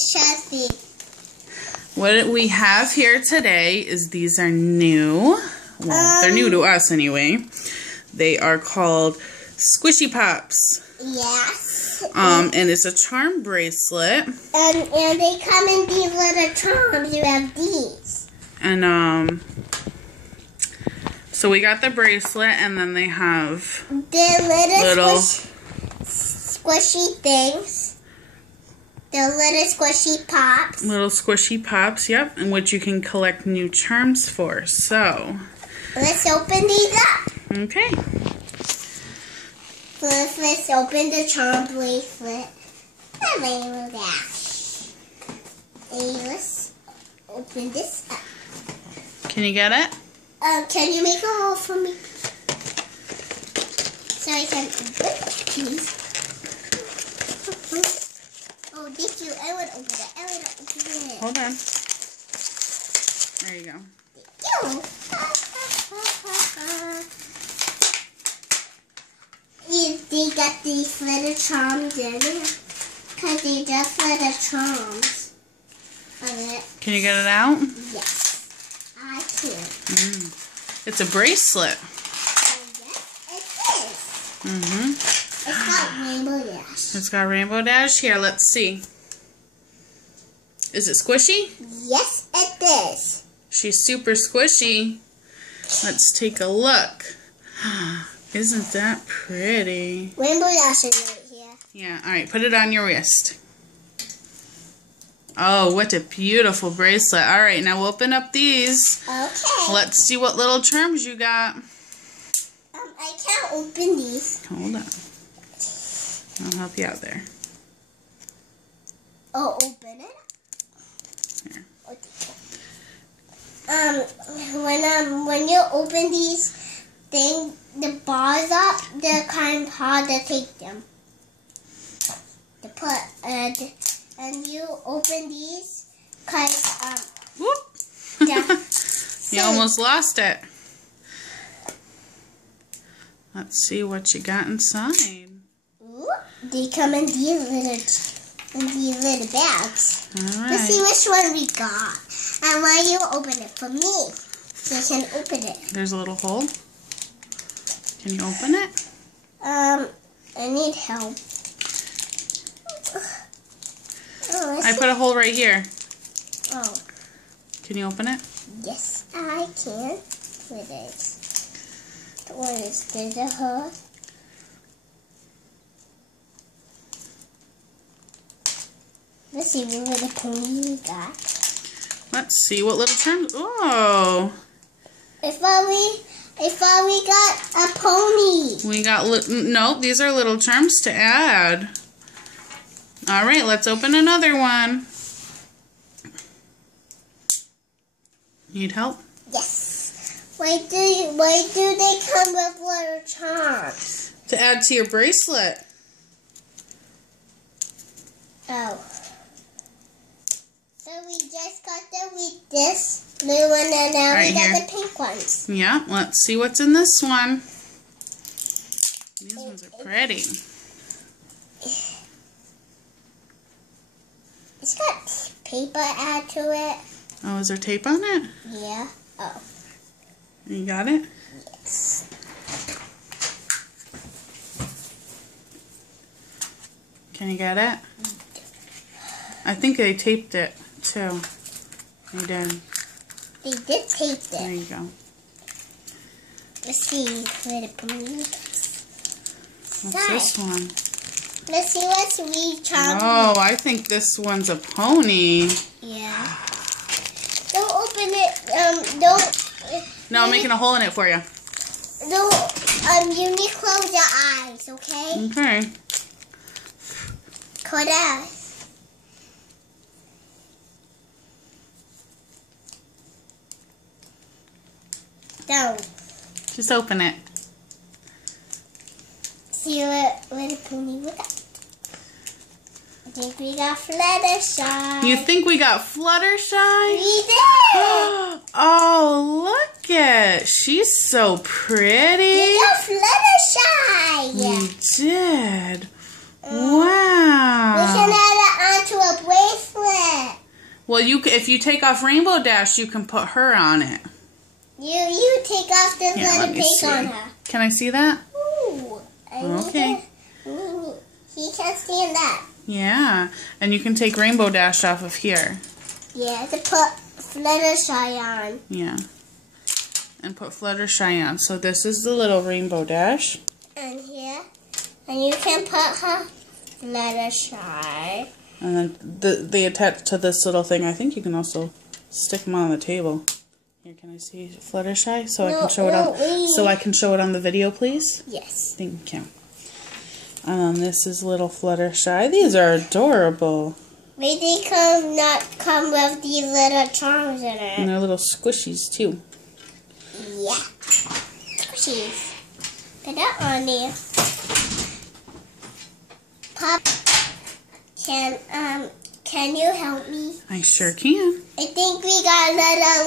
Miss Chelsea. What we have here today is these are new. Well, they're new to us anyway. They are called Squishy Pops. Yes. And it's a charm bracelet. And they come in these little charms. You have these. And so we got the bracelet, and then they have the little squishy things. The little squishy pops. Little squishy pops, yep, and which you can collect new charms for. So let's open these up. Okay. First, let's open the charm bracelet. And let's open this up. Can you get it? Can you make a hole for me? So I can open it, please. Oh, thank you. I would open it. Hold on. There you go. Thank you. They got these little charms in it. Because they just little charms on it. Can you get it out? Yes. I can. It's a bracelet. Oh, yes, it is. It's got Rainbow Dash. It's got Rainbow Dash. Here, let's see. Is it squishy? Yes, it is. She's super squishy. Let's take a look. Isn't that pretty? Rainbow Dash is right here. Yeah, alright, put it on your wrist. Oh, what a beautiful bracelet. Alright, now open up these. Okay. Let's see what little charms you got. I can't open these. Hold on. I'll help you out there. Oh, open it? Here. When you open these things, the bars up, they're kind of hard to take them. To put, and you open these, cause Whoop. You almost lost it. Let's see what you got inside. Ooh, they come in these little bags. All right. Let's see which one we got. And why you open it for me? So I can open it. There's a little hole. Can you open it? I need help. Oh, I put a hole right here. Oh. Can you open it? Yes, I can. What is this? A hole. Let's see what little pony we got. Let's see what little charms. Oh. I thought we got a pony. We got no. These are little charms to add. All right, let's open another one. Need help? Yes. Why do they come with little charms? To add to your bracelet. Oh. So we just got them with this blue one, and now Right we got here. the pink ones. Yeah, let's see what's in this one. These ones are pretty. It's got paper add to it. Oh, is there tape on it? Yeah. Oh. You got it? Yes. Can you get it? I think they taped it too. They did. They did tape it. There you go. Let's see where the pony is. What's this one? Let's see what sweet charm. Oh, I think this one's a pony. Yeah. Don't open it. Don't. No, I'm making a hole in it for you. No. You need to close your eyes, okay? Okay. Close your eyes. Don't. Just open it. See what the pony we got. I think we got Fluttershy. You think we got Fluttershy? We did. Oh, look at. She's so pretty. We got Fluttershy. You did. We Wow. can add it onto a bracelet. Well, if you take off Rainbow Dash, you can put her on it. You take off the little pink on her. Can I see that? Ooh. Okay. He can't stand that. Yeah, and you can take Rainbow Dash off of here. Yeah, to put Fluttershy on. Yeah. And put Fluttershy on. So this is the little Rainbow Dash. And here. And you can put her Fluttershy. And then they attach to this little thing. I think you can also stick them on the table. Here, can I see Fluttershy? So I can show it on the video, please? Yes. Thank you. This is little Fluttershy. These are adorable. They not come with these little charms in it. And they're little squishies too. Yeah. Squishies. Put that on there. Pop, can you help me? I sure can. I think we got a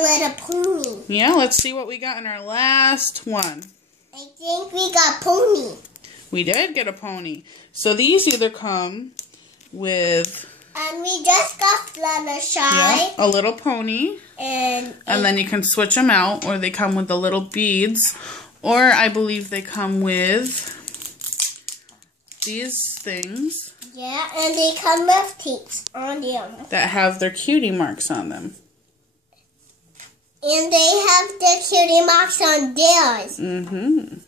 little pony. Yeah, let's see what we got in our last one. I think we got pony. We did get a pony. So these either come with... And we just got Fluttershy. Yeah, a little pony. And then you can switch them out, or they come with the little beads. Or I believe they come with these things. Yeah, and they come with tapes on them. That have their cutie marks on them. And they have the cutie marks on theirs. Mm-hmm.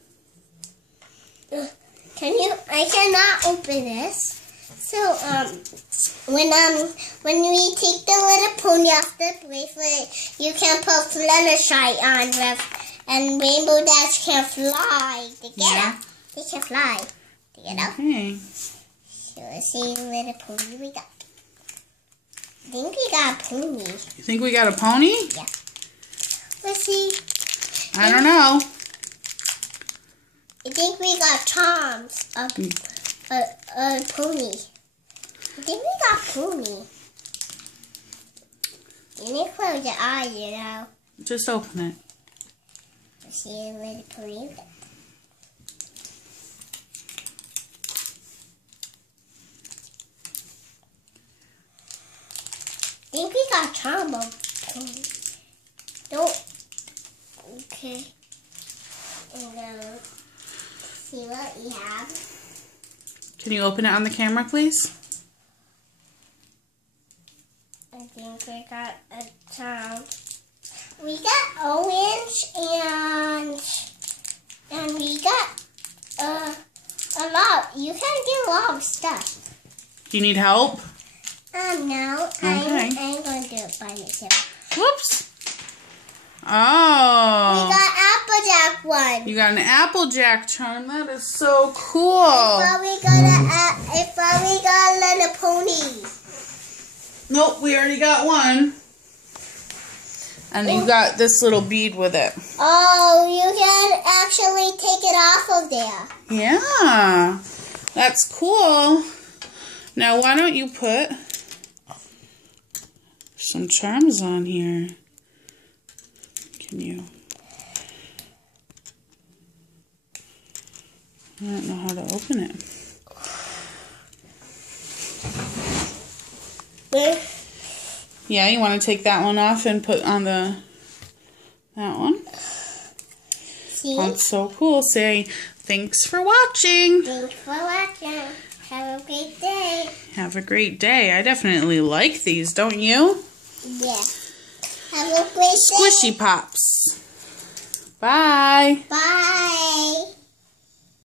I cannot open this. So, when we take the little pony off the bracelet, you can put Fluttershy on with, and Rainbow Dash can fly together. They can fly together. Okay. So let's see the little pony we got. I think we got a pony. You think we got a pony? Yeah. Let's see. I don't know. I think we got charms of a pony. I think we got pony. You need to close your eyes, you know. Just open it. Let's see the little pony. I think we got charm of pony. Don't. Okay. I'm gonna see what we have. Can you open it on the camera, please? I think we got a charm. We got orange and we got a lot. You can get a lot of stuff. Do you need help? No. Okay. I'm going to do it by myself. Whoops. Oh. We got Applejack one. You got an Applejack charm. That is so cool. I thought we got a little pony. Nope, we already got one. And you got this little bead with it. Oh, you can actually take it off of there. Yeah. That's cool. Now, why don't you put some charms on here? Can you? I don't know how to open it. Where? Yeah, you want to take that one off and put on that one? See? That's so cool. Say, thanks for watching. Thanks for watching. Have a great day. Have a great day. I definitely like these, don't you? Yeah. Have a great day. Squishy Pops. Bye. Bye.